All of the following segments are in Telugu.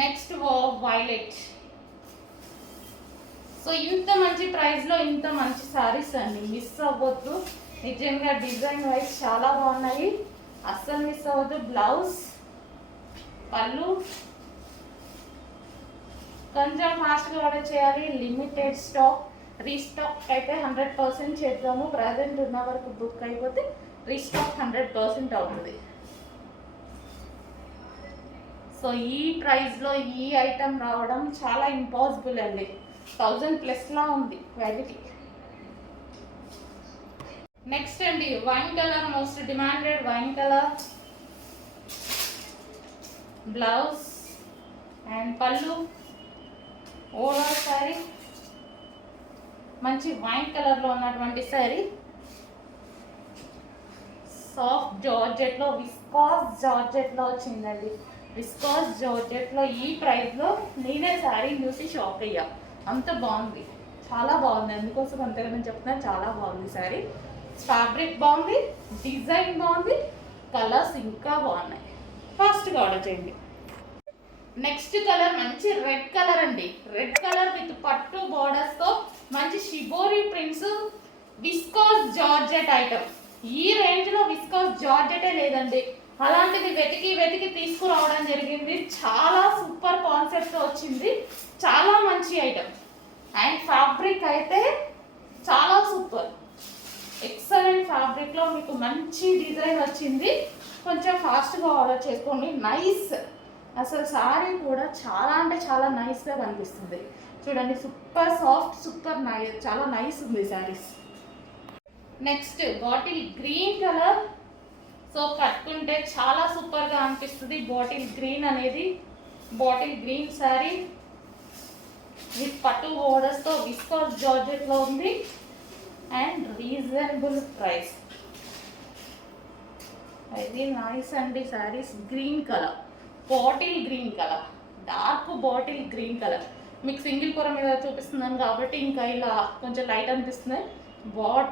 Next violet. సో ఇంత మంచి ప్రైస్లో ఇంత మంచి సారీస్ అండి, మిస్ అవ్వద్దు. నిజంగా డిజైన్ వైజ్ చాలా బాగున్నాయి, అస్సలు మిస్ అవ్వద్దు. బ్లౌజ్, పళ్ళు కొంచెం ఫాస్ట్గా ఆర్డర్ చేయాలి. లిమిటెడ్ స్టాక్, రీస్టాక్ అయితే 100% చేద్దాము. ప్రజెంట్ ఉన్న వరకు బుక్ అయిపోతే రీస్టాక్ 100% అవుతుంది. సో ఈ ప్రైస్లో ఈ ఐటమ్ రావడం చాలా ఇంపాసిబుల్ అండి. 1000+ ఉంది క్వాలిటీ. నెక్స్ట్ అండి wine colour, most demanded wine colour. Blouse and పళ్ళు, ఓవర్ శారీ మంచి వైన్ కలర్లో ఉన్నటువంటి శారీ. సాఫ్ట్ జార్జెట్లో, విస్కాస్ జార్జెట్లో వచ్చిందండి. విస్కాస్ జార్జెట్లో ఈ ప్రైస్లో నేనే శారీ చూసి షాక్ అయ్యా. అంత బాగుంది, చాలా బాగుంది. అందుకోసం అంతగా నేను చెప్తున్నాను, చాలా బాగుంది శారీ. ఫ్యాబ్రిక్ బాగుంది, డిజైన్ బాగుంది, కలర్స్ ఇంకా బాగున్నాయి. ఫాస్ట్గా ఆర్డర్ చేయండి. నెక్స్ట్ కలర్ మంచి రెడ్ కలర్ అండి. రెడ్ కలర్ విత్ పట్టు బోర్డర్స్తో మంచి shibori prints, viscous georgette item. ఈ రేంజ్లో విస్కాస్ జార్జెటే లేదండి. అలాంటిది వెతికి తీసుకురావడం జరిగింది. చాలా సూపర్ కాన్సెప్ట్ వచ్చింది, చాలా మంచి ఐటమ్. అండ్ ఫ్యాబ్రిక్ అయితే చాలా సూపర్, ఎక్సలెంట్ ఫ్యాబ్రిక్లో మీకు మంచి డిజైన్ వచ్చింది. కొంచెం ఫాస్ట్గా ఆర్డర్ చేసుకోండి. నైస్, అసలు శారీ కూడా చాలా అంటే చాలా నైస్గా కనిపిస్తుంది. చూడండి, సూపర్ సాఫ్ట్, సూపర్ నైస్, చాలా నైస్ ఉంది saris. Next bottle green colour. So కట్టుకుంటే చాలా సూపర్గా అనిపిస్తుంది. బాటిల్ గ్రీన్ అనేది, బాటిల్ గ్రీన్ శారీ విత్ పట్టు బోర్డర్స్తో విస్కాస్ జార్జెట్లో ఉంది అండ్ రీజనబుల్ ప్రైస్. ఇది నైస్ అండి saris. Green colour, bottle green colour, dark bottle green colour. మీకు సింగిల్ పొర మీద చూపిస్తున్నాను కాబట్టి ఇంకా ఇలా కొంచెం లైట్ అనిపిస్తుంది.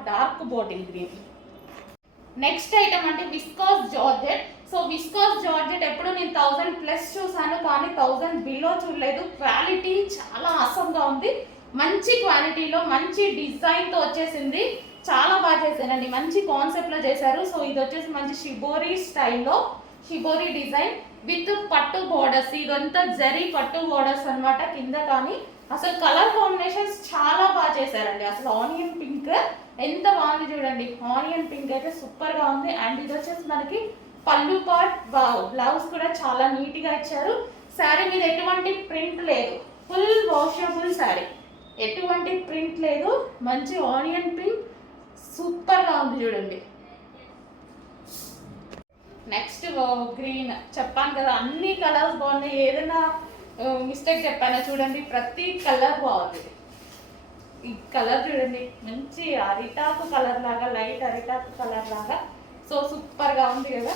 Dark bottle green. Next item అంటే viscous georgette. So viscous georgette ఎప్పుడు నేను 1000+ చూసాను, కానీ 1000 బిలో చూడలేదు. క్వాలిటీ చాలా ఆసంగా ఉంది, మంచి క్వాలిటీలో మంచి డిజైన్తో వచ్చేసింది. చాలా బాగా చేశానండి, మంచి కాన్సెప్ట్లో చేశారు. సో ఇది వచ్చేసి మంచి షిబోరి స్టైల్లో, షిబోరి డిజైన్ విత్ పట్టు బోర్డర్స్. ఇదంతా జరీ పట్టు బోర్డర్స్ అనమాట కింద. కానీ అసలు కలర్ కాంబినేషన్స్ చాలా బాగా చేశారండి. అసలు ఆనియన్ పింక్ ఎంత బాగుంది చూడండి, ఆనియన్ పింక్ అయితే సూపర్గా ఉంది. అండ్ ఇది వచ్చేసి మనకి పళ్ళు పార్ట్. బ్లౌజ్ కూడా చాలా నీట్గా ఇచ్చారు. శారీ మీద ఎటువంటి ప్రింట్ లేదు, ఫుల్ వాషబుల్ శారీ, ఎటువంటి ప్రింట్ లేదు. మంచి ఆనియన్ పింక్ సూపర్గా ఉంది చూడండి. Next green. చెప్పాను కదా అన్ని కలర్స్ బాగున్నాయి, ఏదైనా మిస్టేక్ చెప్పానా చూడండి, ప్రతి కలర్ బాగుంది. ఈ కలర్ చూడండి, మంచి అరిటాకు కలర్ లాగా, లైట్ అరిటాకు కలర్ లాగా. సో సూపర్గా ఉంది కదా,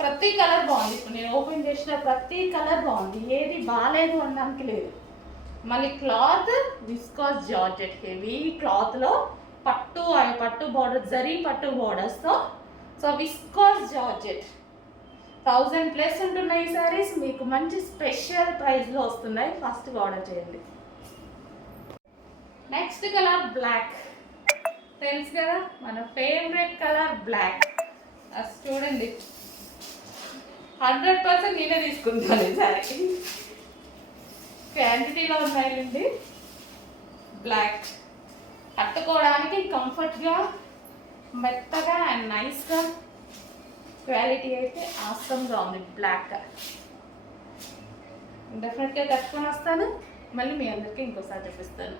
ప్రతి కలర్ బాగుంది. ఇప్పుడు నేను ఓపెన్ చేసిన ప్రతి కలర్ బాగుంది, ఏది బాగాలేదు అనడానికి లేదు. మళ్ళీ క్లాత్ విస్కాస్ జార్జెట్, హెవీ క్లాత్లో పట్టు బోర్డర్, జరీ పట్టు బోర్డర్స్తో. సో విస్కాస్ జార్జెట్ 1000+ ఉంటున్నాయి ఈ శారీస్. మీకు మంచి స్పెషల్ ప్రైస్లో వస్తున్నాయి, ఫాస్ట్గా ఆర్డర్ చేయండి. Next colour black. తెలుసు కదా మన ఫేవరెట్ కలర్ బ్లాక్. అది చూడండి, 100% నేనే తీసుకుంటాను ఈ శారీ. క్వాంటిటీలో ఉన్నాయండి. బ్లాక్ కట్టుకోవడానికి కంఫర్ట్గా, మెత్తగా అండ్ నైస్గా, క్వాలిటీ అయితే ఆసంగా ఉంది. బ్లాక్ డెఫినెట్గా కట్టుకొని వస్తాను, మళ్ళీ మీ అందరికీ ఇంకోసారి చూపిస్తాను.